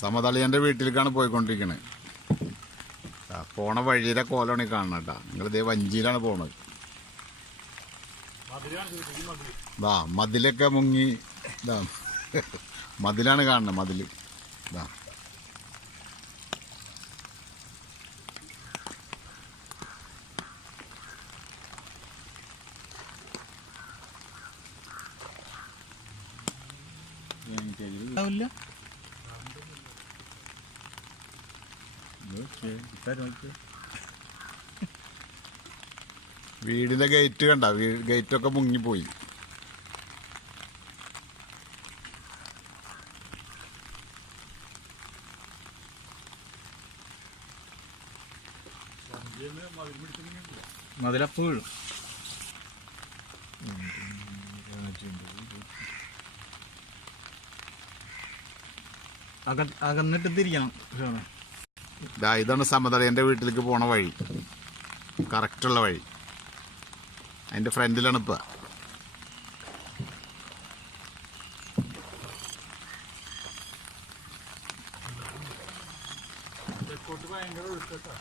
സമതളിയൻ്റെ വീട്ടിലേക്കാണ് പോയിക്കൊണ്ടിരിക്കുന്നത്. പോണ വഴിയിലെ കോലാണ് ഈ കാണണം കേട്ടോ. നിങ്ങളിതേ വഞ്ചിയിലാണ് പോണത്. മതിലൊക്കെ മുങ്ങി ഇതാ മതിലാണ് കാണുന്നത്. മതിൽ ഇതാ വീടിന്റെ ഗേറ്റ് കണ്ട, ഗേറ്റൊക്കെ മുങ്ങിപ്പോയി. മതിലപ്പ് വീഴും. അകന്നിട്ട് തിരിക്കണം. ഇതാണ് സമതളിയൻ്റെ വീട്ടിലേക്ക് പോണ വഴി, കറക്റ്റുള്ള വഴി. അതിൻ്റെ ഫ്രണ്ടിലാണ് ഇപ്പം. ഭയങ്കര ഒഴുക്കട്ടാ.